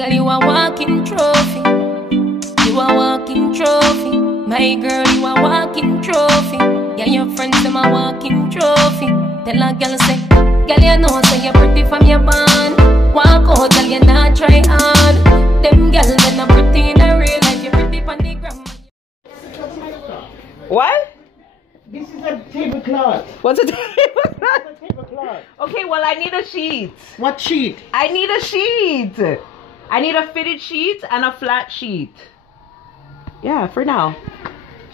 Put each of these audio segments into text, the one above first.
Girl, you a walking trophy. You a walking trophy. My girl, you a walking trophy. Yeah, your friends, them a walking trophy. Tell a girl say, girl, you know say you're pretty from your band. Walk out, girl, you not try hard. Them girls, they not pretty in the real life. You're pretty from the gram. What? This is a tablecloth. What's a tablecloth? It's a tablecloth. Okay, well, I need a sheet. What sheet? I need a sheet. I need a fitted sheet and a flat sheet. Yeah, for now.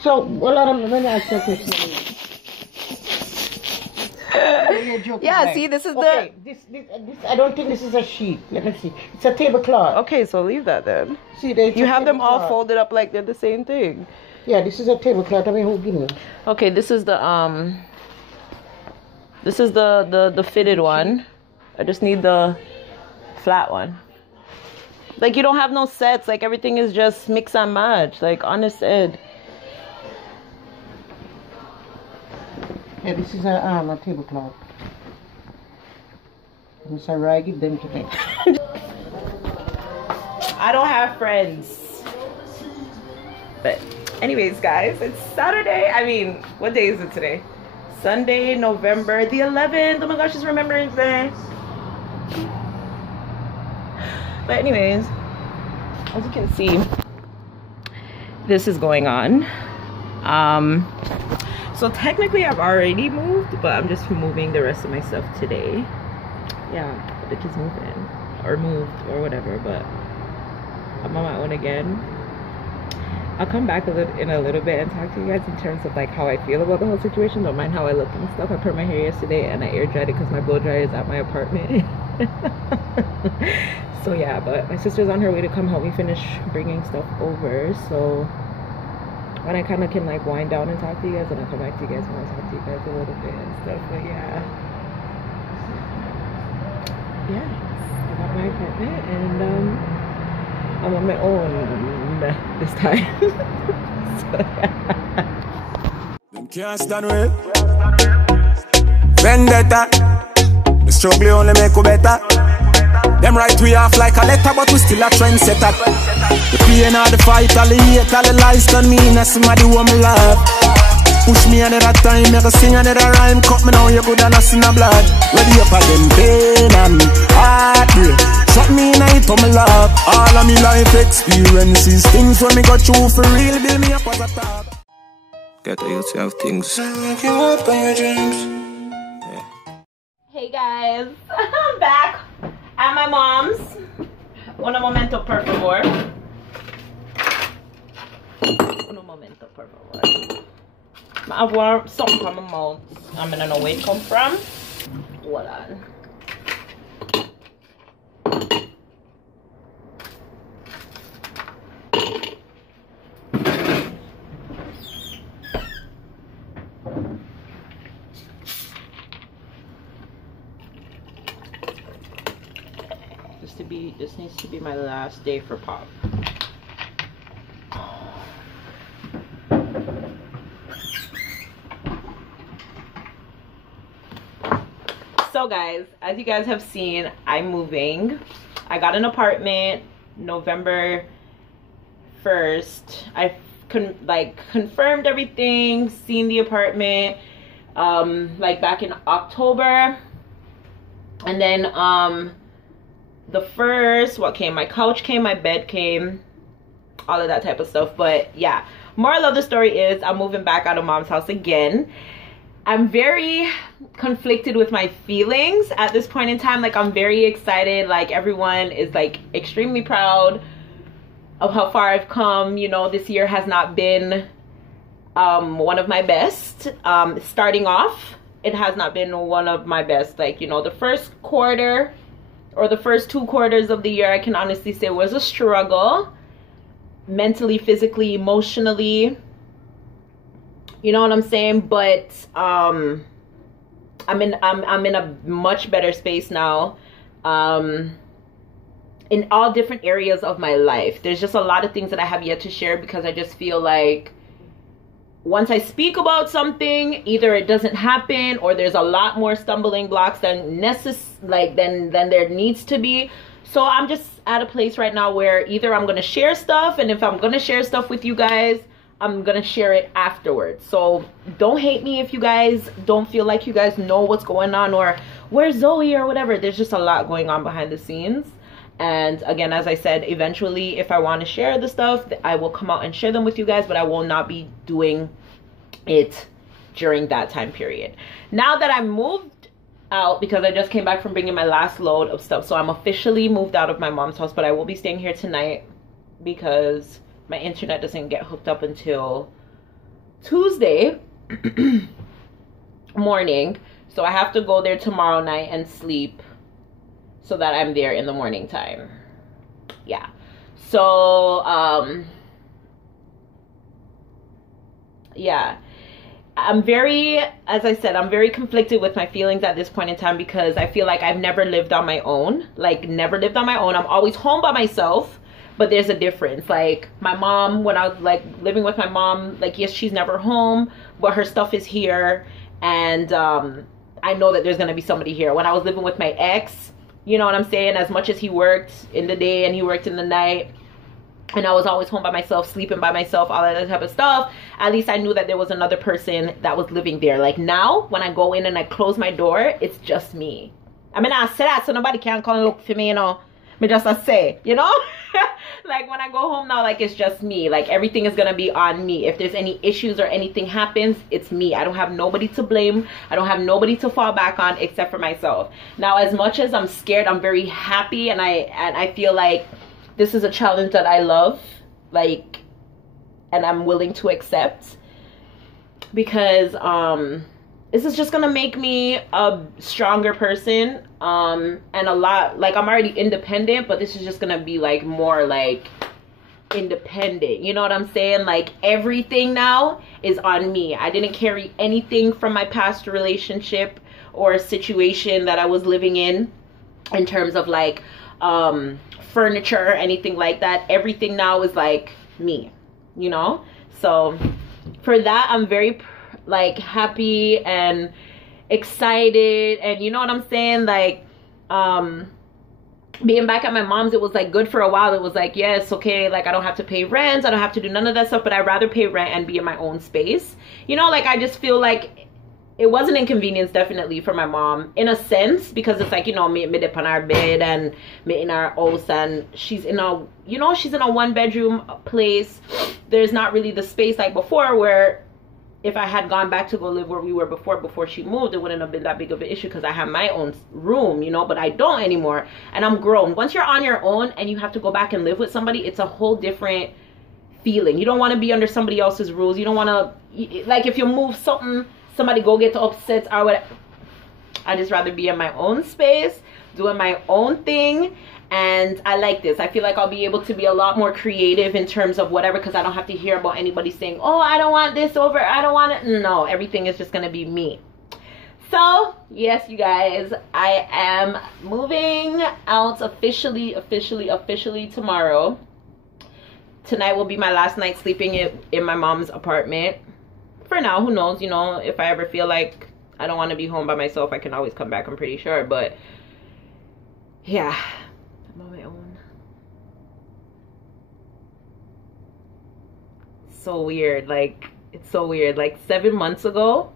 So, well, let me ask you a question. Yeah, see, this is okay, this, I don't think this is a sheet. Let me see. It's a tablecloth. Okay, so leave that then. See, you have them all folded up like they're the same thing. Yeah, this is a tablecloth. I mean, who give me? Okay, this is the fitted one. I just need the flat one. Like, you don't have no sets. Like, everything is just mix and match. Like, honest Ed. Yeah, this is a tablecloth. I'm sorry, I give them to me. I don't have friends. But anyways, guys, it's Saturday. I mean, what day is it today? Sunday, November the 11th. Oh my gosh, it's Remembrance Day. But anyways, as you can see, this is going on. So technically I've already moved, but I'm just moving the rest of my stuff today. Yeah, the kids moving or moved or whatever, but I'm on my own again. I'll come back in a little bit and talk to you guys in terms of like how I feel about the whole situation. Don't mind how I look and stuff. I put my hair yesterday and I air dried it because my blow dryer is at my apartment. So yeah, but my sister's on her way to come help me finish bringing stuff over. So when I kind of can like wind down and talk to you guys, and I'll come back to you guys when I talk to you guys a little bit and stuff. But yeah, I got my apartment and I'm on my own this time. So yeah. Them can't stand with vendetta. The struggle only make you better. Them write we off like a letter, but we still a trendsetter. The pain of the fight, all the hate, all the lies done me, and somebody who me love. Push me another time, make a sing another rhyme. Cut me now, you good and I see no blood. Ready up at them pain and heartbreak. Shot me in it for my love. All of me life experiences, things when me got through for real, build me up as a top. Get to you to have things. Wake you up on your dreams. Yeah. Hey guys, I'm back at my mom's. Un momento, por favor. Un momento, por favor. I want something from my mouth. I don't know where it come from. Hold on. This needs to be my last day for Pop. So guys, as you guys have seen, I'm moving. I got an apartment November 1st. I confirmed everything, seen the apartment like back in October. And then the first, what came? My couch came, my bed came, all of that type of stuff. But yeah, moral of the story is I'm moving back out of mom's house again. I'm very conflicted with my feelings at this point in time. Like, I'm very excited. Like, everyone is like extremely proud of how far I've come. You know, this year has not been one of my best. Starting off, it has not been one of my best. Like, you know, the first quarter or the first 2 quarters of the year, I can honestly say was a struggle. Mentally, physically, emotionally. You know what I'm saying? But I'm in a much better space now. In all different areas of my life. There's just a lot of things that I have yet to share because I just feel like once I speak about something, either it doesn't happen or there's a lot more stumbling blocks than there needs to be. So I'm just at a place right now where either I'm going to share stuff, and if I'm going to share stuff with you guys, I'm going to share it afterwards. So don't hate me if you guys don't feel like you guys know what's going on or where's Zoe or whatever. There's just a lot going on behind the scenes. And again, as I said, eventually if I want to share the stuff, I will come out and share them with you guys, but I will not be doing it during that time period. Now that I moved out, because I just came back from bringing my last load of stuff, so I'm officially moved out of my mom's house, but I will be staying here tonight because my internet doesn't get hooked up until Tuesday morning. So I have to go there tomorrow night and sleep so that I'm there in the morning time. Yeah. So, yeah. I'm very, as I said, I'm very conflicted with my feelings at this point in time because I feel like I've never lived on my own. Like, never lived on my own. I'm always home by myself, but there's a difference. Like, my mom, when I was, like, living with my mom, like, yes, she's never home, but her stuff is here, and I know that there's going to be somebody here. When I was living with my ex, you know what I'm saying? As much as he worked in the day and he worked in the night, and I was always home by myself, sleeping by myself, all that type of stuff, at least I knew that there was another person that was living there. Like now, when I go in and I close my door, it's just me. I mean, I say that so nobody can come and look for me, you know. Me just say, you know? Like when I go home now, like it's just me. Like everything is going to be on me. If there's any issues or anything happens, it's me. I don't have nobody to blame. I don't have nobody to fall back on except for myself. Now, as much as I'm scared, I'm very happy, and I feel like this is a challenge that I love, like, and I'm willing to accept, because this is just gonna make me a stronger person, and a lot, like, I'm already independent, but this is just gonna be like more like independent, you know what I'm saying? Like everything now is on me. I didn't carry anything from my past relationship or situation that I was living in terms of like furniture or anything like that. Everything now is like me, you know? So for that, I'm very like happy and excited, and you know what I'm saying? Like being back at my mom's, it was like good for a while. It was like, yes, okay, like I don't have to pay rent, I don't have to do none of that stuff, but I'd rather pay rent and be in my own space, you know? Like I just feel like it was an inconvenience definitely for my mom in a sense, because it's like, you know, me dip on our bed and me in our house, and she's in a, you know, she's in a 1-bedroom place. There's not really the space like before, where if I had gone back to go live where we were before she moved, it wouldn't have been that big of an issue because I have my own room, you know, but I don't anymore, and I'm grown. Once you're on your own and you have to go back and live with somebody, it's a whole different feeling. You don't want to be under somebody else's rules. You don't want to, like, if you move something, somebody go get upset or whatever. I just rather be in my own space, doing my own thing. And I like this. I feel like I'll be able to be a lot more creative in terms of whatever, because I don't have to hear about anybody saying, oh, I don't want this over, I don't want it. No, everything is just going to be me. So, yes, you guys, I am moving out officially tomorrow. Tonight will be my last night sleeping in my mom's apartment. For now, who knows, you know, if I ever feel like I don't want to be home by myself, I can always come back, I'm pretty sure. But yeah, I'm on my own. So weird. Like, it's so weird. Like 7 months ago,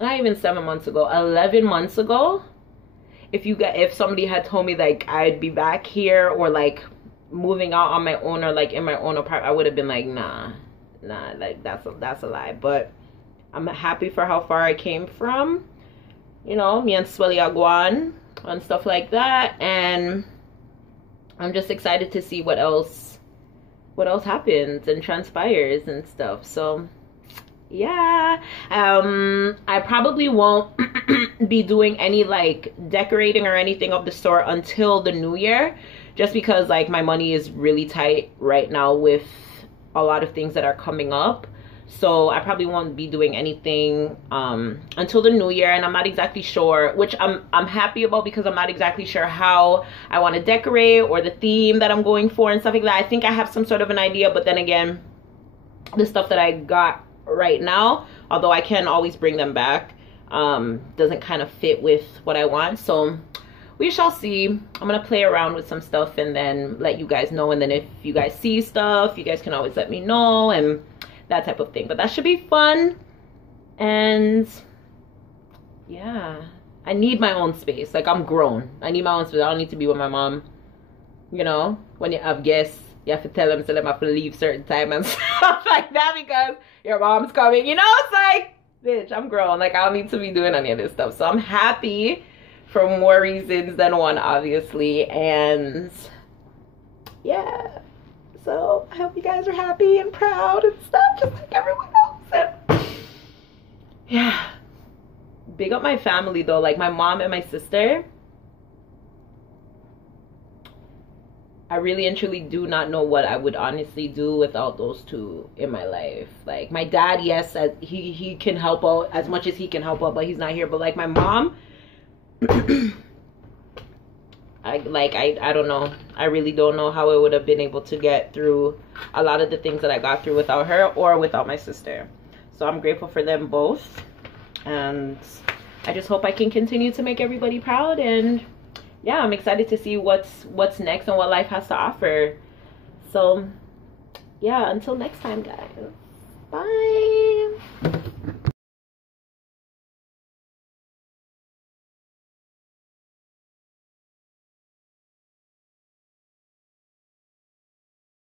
not even 7 months ago, 11 months ago, if somebody had told me like I'd be back here or like moving out on my own or like in my own apartment, I would have been like, nah, like that's a lie. But I'm happy for how far I came from, you know, me and Swelly Aguan and stuff like that, and I'm just excited to see what else happens and transpires and stuff. So yeah, I probably won't be doing any like decorating or anything of the store until the new year, just because like my money is really tight right now with a lot of things that are coming up. So I probably won't be doing anything until the new year, and I'm not exactly sure, which I'm happy about, because I'm not exactly sure how I want to decorate or the theme that I'm going for and stuff like that. I think I have some sort of an idea, but then again, the stuff that I got right now, although I can always bring them back, doesn't kind of fit with what I want. So we shall see. I'm gonna play around with some stuff and then let you guys know, and then if you guys see stuff, you guys can always let me know and that type of thing. But that should be fun. And yeah, I need my own space. Like, I'm grown. I need my own space. I don't need to be with my mom. You know, when you have guests, you have to tell them, so them have to leave certain time and stuff like that because your mom's coming. You know, it's like, bitch, I'm grown. Like, I don't need to be doing any of this stuff. So I'm happy for more reasons than one, obviously. And yeah, so I hope you guys are happy and proud and stuff, just like everyone else. And yeah, big up my family though, like my mom and my sister. I really and truly do not know what I would honestly do without those two in my life. Like, my dad, yes, he can help out as much as he can help out, but he's not here. But like my mom, I don't know. I really don't know how I would have been able to get through a lot of the things that I got through without her or without my sister. So I'm grateful for them both, and I just hope I can continue to make everybody proud. And yeah, I'm excited to see what's next and what life has to offer. So yeah, until next time, guys. Bye.